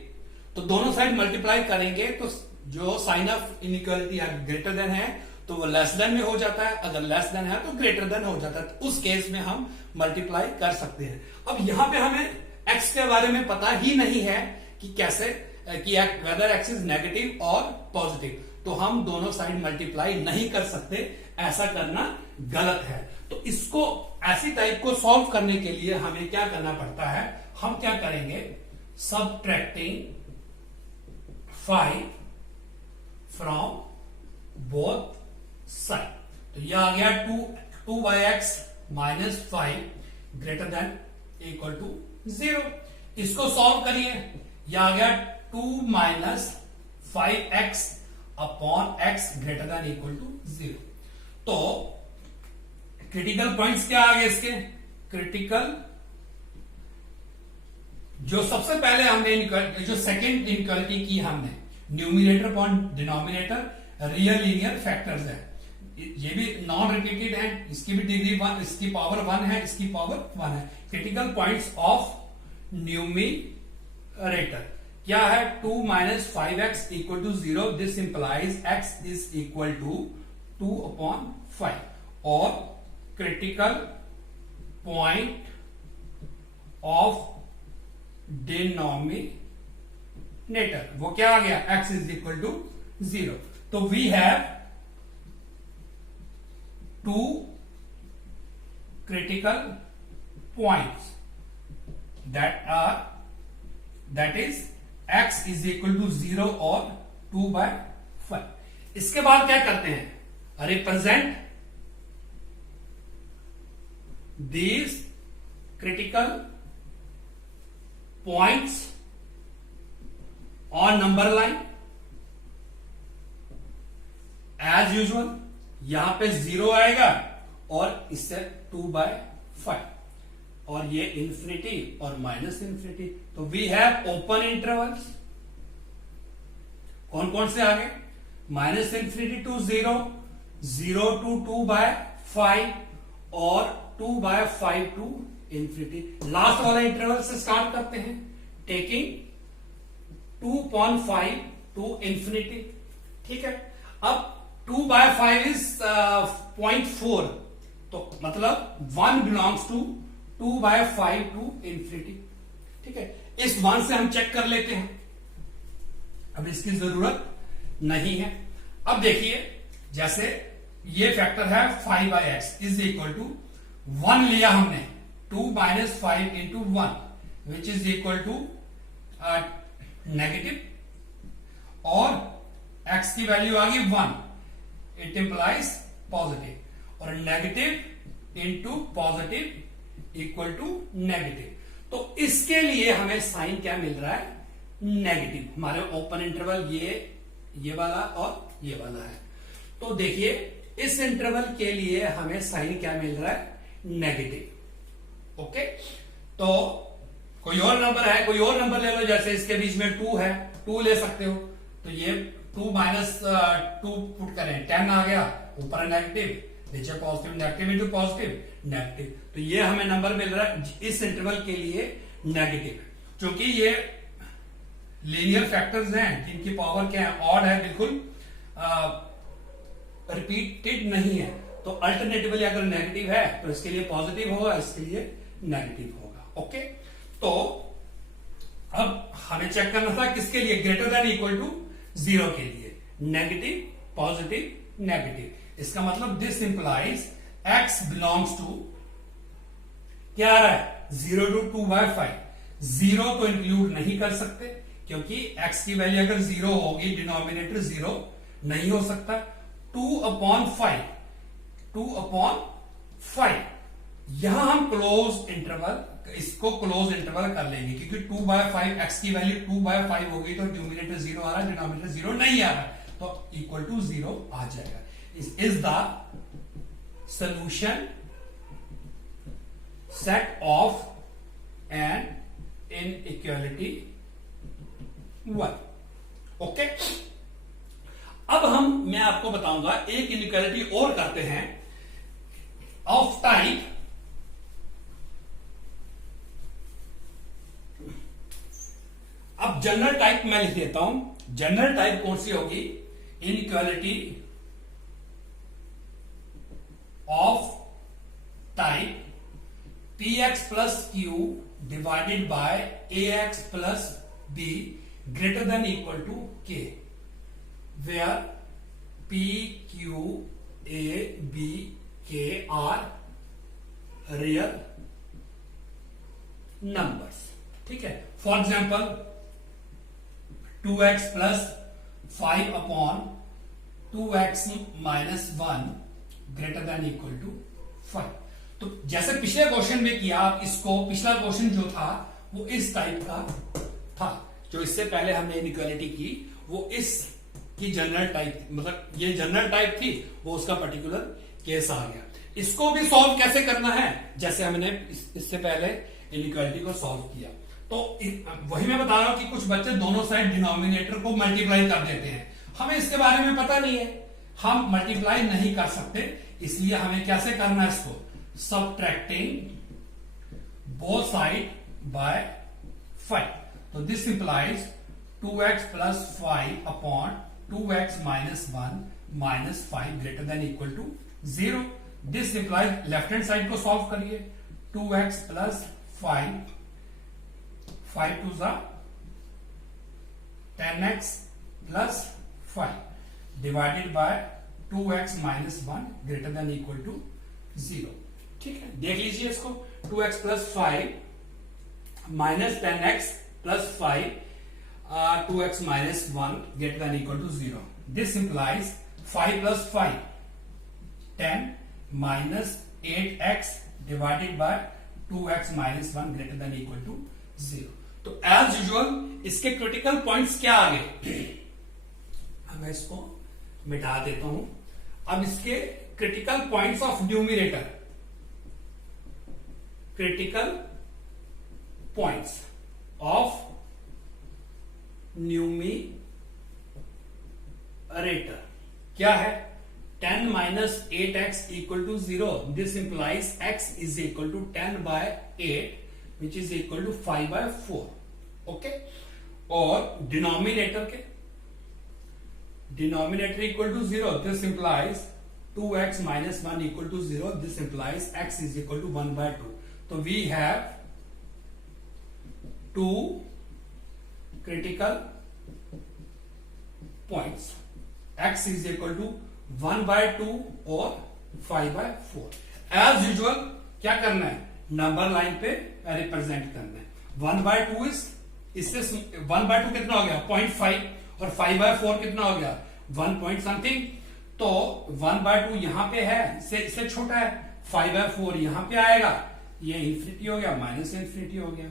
तो दोनों साइड मल्टीप्लाई करेंगे तो जो sign of inequality greater than है तो वो लेस देन में हो जाता है, अगर लेस देन है तो ग्रेटर देन हो जाता है। तो उस केस में हम मल्टीप्लाई कर सकते हैं। अब यहां पे हमें x के बारे में पता ही नहीं है कि कैसे, कि वेदर x इज नेगेटिव और पॉजिटिव, तो हम दोनों साइड मल्टीप्लाई नहीं कर सकते। ऐसा करना गलत है। तो इसको, ऐसी टाइप को सॉल्व करने के लिए हमें क्या करना पड़ता है, हम क्या करेंगे, सबट्रैक्टिंग 5 फ्रॉम बोथ साइड। तो यह आ गया 2x minus 5 greater than equal to 0। इसको सॉल्व करिए, यह आ गया 2 minus 5x upon x greater than equal to 0। तो क्रिटिकल पॉइंट्स क्या आ गए इसके? क्रिटिकल, जो सबसे पहले हमने जो सेकेंड इनइक्वालिटी की हमने, numerator upon denominator, real linear factors है, ये भी नॉन रिपीटेड है, इसकी भी डिग्री 1, इसकी पावर 1 है, इसकी पावर 1 है। क्रिटिकल पॉइंट्स ऑफ न्यूमिनेटर, क्या है 2 minus 5x equal to 0, this implies x is equal to 2/5 और क्रिटिकल पॉइंट ऑफ डिनोमिनेटर वो क्या आ गया x इज इक्वल टू 0. तो we have 2 critical points that is x is equal to 0 और 2/5. इसके बाद क्या करते हैं, represent these critical points on number line as usual. यहां पे 0 आएगा और इससे 2/5 और ये इंफिनिटी और माइनस इंफिनिटी. तो वी हैव ओपन इंटरवल्स. कौन कौन से आगे, माइनस इंफिनिटी टू 0, 0 टू 2/5 और 2/5 टू इंफिनिटी. लास्ट वाला इंटरवल से स्टार्ट करते हैं, टेकिंग 2/5 टू इंफिनिटी. ठीक है. अब 2/5 इज 0.4, तो मतलब 1 बिलोंग्स टू 2/5 टू इंफिनिटी. ठीक है. इस 1 से हम चेक कर लेते हैं, अब इसकी जरूरत नहीं है. अब देखिए, जैसे ये फैक्टर है 5/x इज इक्वल टू 1 लिया हमने, 2 minus 5 into 1 which is equal to negative, और x की वैल्यू आ गई 1, इट इंप्लाइज पॉजिटिव, और negative into positive equal to negative. तो इसके लिए हमें साइन क्या मिल रहा है, नेगेटिव. हमारे ओपन इंटरवल ये वाला और ये वाला है. तो देखिए, इस इंटरवल के लिए हमें साइन क्या मिल रहा है, नेगेटिव. ओके. तो कोई और नंबर है, कोई और नंबर ले लो, जैसे इसके बीच में 2 है, 2 ले सकते हो. तो ये 2 माइनस 2 पुट करें, 10 आ गया, ऊपर नेगेटिव, नीचे positive, negative into positive negative. तो ये हमें नंबर मिल रहा है इस इंटरवल के लिए नेगेटिव. क्योंकि ये लीनियर फैक्टर्स हैं जिनकी पावर क्या है, ऑड है, बिल्कुल रिपीटेड नहीं है. तो अल्टरनेटिवली अगर नेगेटिव है तो इसके लिए पॉजिटिव होगा, इसके लिए नेगेटिव होगा. ओके. तो अब हमें चेक करना था किसके लिए, ग्रेटर देन इक्वल टू 0 के लिए, नेगेटिव पॉजिटिव नेगेटिव. इसका मतलब this implies x belongs to क्या आ रहा है, 0 टू 2/5. 0 तो इंक्लूड नहीं कर सकते क्योंकि x की वैल्यू अगर 0 होगी, डिनोमिनेटर 0 नहीं हो सकता. 2/5 यहां हम क्लोज इंटरवल, इसको क्लोज इंटरवल कर लेंगे क्योंकि 2/5 x की वैल्यू 2/5 होगी तो न्यूमिनेटर 0 आ रहा है, डिनोमिनेटर 0 नहीं आ रहा है, तो इक्वल टू 0 आ जाएगा. Is the solution set of an inequality 1. Okay. अब मैं आपको बताऊंगा एक इनइक्वालिटी और करते हैं ऑफ टाइप अब जनरल टाइप मैं लिख देता हूं. जनरल टाइप कौन सी होगी, inequality of type px plus q divided by ax plus b greater than equal to k, where p, q, a, b, k are real numbers. ठीक है. For example 2x plus 5 upon 2x minus 1 greater than equal to 5. तो जैसे पिछले क्वेश्चन में किया, आप इसको, पिछला क्वेश्चन जो था वो इस टाइप का था, जो इससे पहले हमने इनइक्वालिटी की वो इस की जनरल टाइप, मतलब ये जनरल टाइप थी, वो उसका पर्टिकुलर केस आ गया. इसको भी सॉल्व कैसे करना है, जैसे हमने इससे पहले इनइक्वालिटी को सॉल्व किया. तो वही मैं बता रहा हूं कि कुछ बच्चे दोनों साइड डिनोमिनेटर को मल्टीप्लाई कर देते हैं. हमें इसके बारे में पता नहीं है, हम मल्टीप्लाई नहीं कर सकते, इसलिए हमें कैसे करना है इसको, subtracting both side by 5. So this implies 2x plus 5 upon 2x minus 1 minus 5 greater than equal to 0। This implies left hand side को सॉल्व करिए। 2x प्लस 5 टू ज़ा 10x plus 5 divided by 2x minus 1 greater than equal to 0। ठीक है, देख लीजिए इसको। 2x plus 5 minus 10x plus 5 2x minus 1 greater than equal to 0. This implies 5 plus 5 10 minus 8x divided by 2x minus 1 greater than equal to 0. तो as usual इसके क्रिटिकल पॉइंट्स क्या आ गए? अब मैं इसको मिटा देता हूं। अब इसके critical points of numerator, critical points of numerator क्या है? 10 minus 8x equal to 0। This implies x is equal to 10 by 8 which is equal to 5 by 4। Okay, और डिनोमिनेटर के denominator equal to 0। This implies 2x minus 1 equal to 0। This implies x is equal to 1 by 2। तो we have two critical points, x is equal to 1 by 2 और 5 by 4। as usual क्या करना है? नंबर लाइन पे रिप्रेजेंट करना है। 1 by 2 इससे 1 by 2 कितना हो गया? 0.5 और 5 by 4 कितना हो गया? 1 point something। तो 1 by 2 यहां पे है, इससे छोटा है। 5 by 4 यहां पे आएगा, ये इंफिनिटी हो गया, माइनस इंफिनिटी हो गया।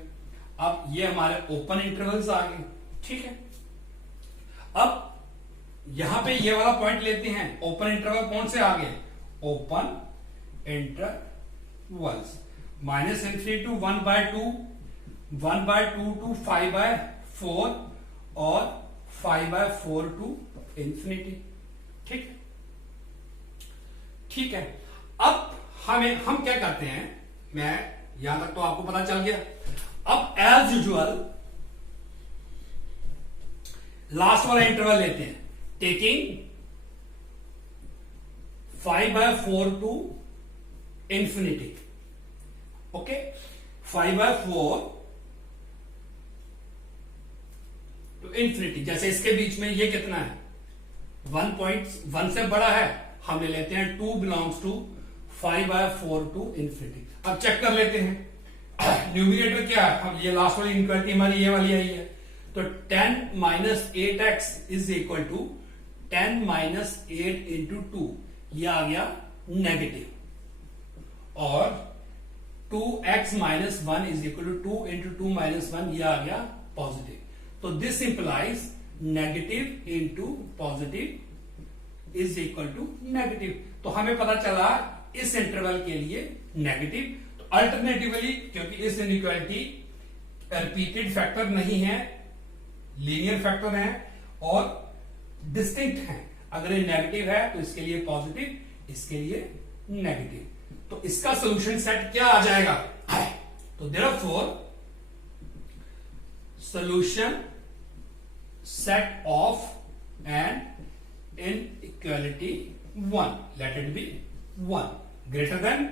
अब ये हमारे ओपन इंटरवल्स आ गए। ठीक है, अब यहां पे ये वाला पॉइंट लेते हैं। ओपन इंटरवल कौन से आ गए? Open intervals. Minus infinity to 1 by 2, 1 by 2 to 5 by 4 और 5 बाय 4 टू इंफिनिटी। ठीक है, ठीक है। अब हम क्या करते हैं, मैं यहां तक तो आपको पता चल गया। अब एज यूजुअल लास्ट वाला इंटरवल लेते हैं, taking 5 by 4 to infinity. Okay, 5 by 4 to infinity. जैसे इसके बीच में ये कितना है? 1.1 से बड़ा है, हम ले लेते हैं 2 belongs to 5 by 4 to infinity. अब चेक कर लेते हैं न्यूमिनेटर क्या है। अब ये लास्ट वाली इनक्वालिटी हमारी ये वाली आई है। तो 10 minus 8x is equal to 10 minus 8 into 2, ये आ गया नेगेटिव। और 2x minus 1 is equal to 2 into 2 minus 1, ये आ गया पॉजिटिव। तो this implies negative into positive is equal to negative. तो हमें पता चला इस इंटरवल के लिए नेगेटिव। अल्टरनेटिवली, क्योंकि इस इनइक्वालिटी रिपीटेड फैक्टर नहीं है, लीनियर फैक्टर है और डिस्टिंक्ट है। अगर ये नेगेटिव है तो इसके लिए पॉजिटिव, इसके लिए नेगेटिव। तो इसका सॉल्यूशन सेट क्या आ जाएगा? तो therefore solution set of an inequality 1, let it be 1 greater than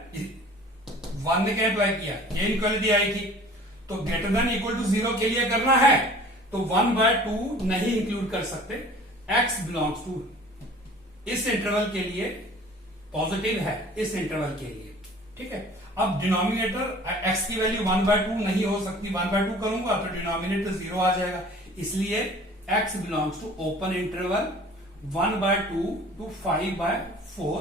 1 ने क्या अप्लाई किया? ये इनइक्वालिटी आई थी, तो ग्रेटर देन इक्वल टू 0 के लिए करना है तो 1 बाय 2 नहीं इंक्लूड कर सकते। x बिलोंग्स टू इस इंटरवल के लिए पॉजिटिव है, इस इंटरवल के लिए। ठीक है, अब डिनोमिनेटर x की वैल्यू 1 बाय 2 नहीं हो सकती। 1 बाय 2 करूंगा तो डिनोमिनेटर 0 आ जाएगा, इसलिए x belongs to open interval 1 by 2 to 5 by 4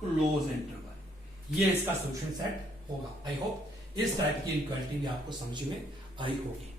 close interval. ये इसका सोल्यूशन सेट होगा। आई होप इस टाइप की इनक्वालिटी भी आपको समझ में आई होगी।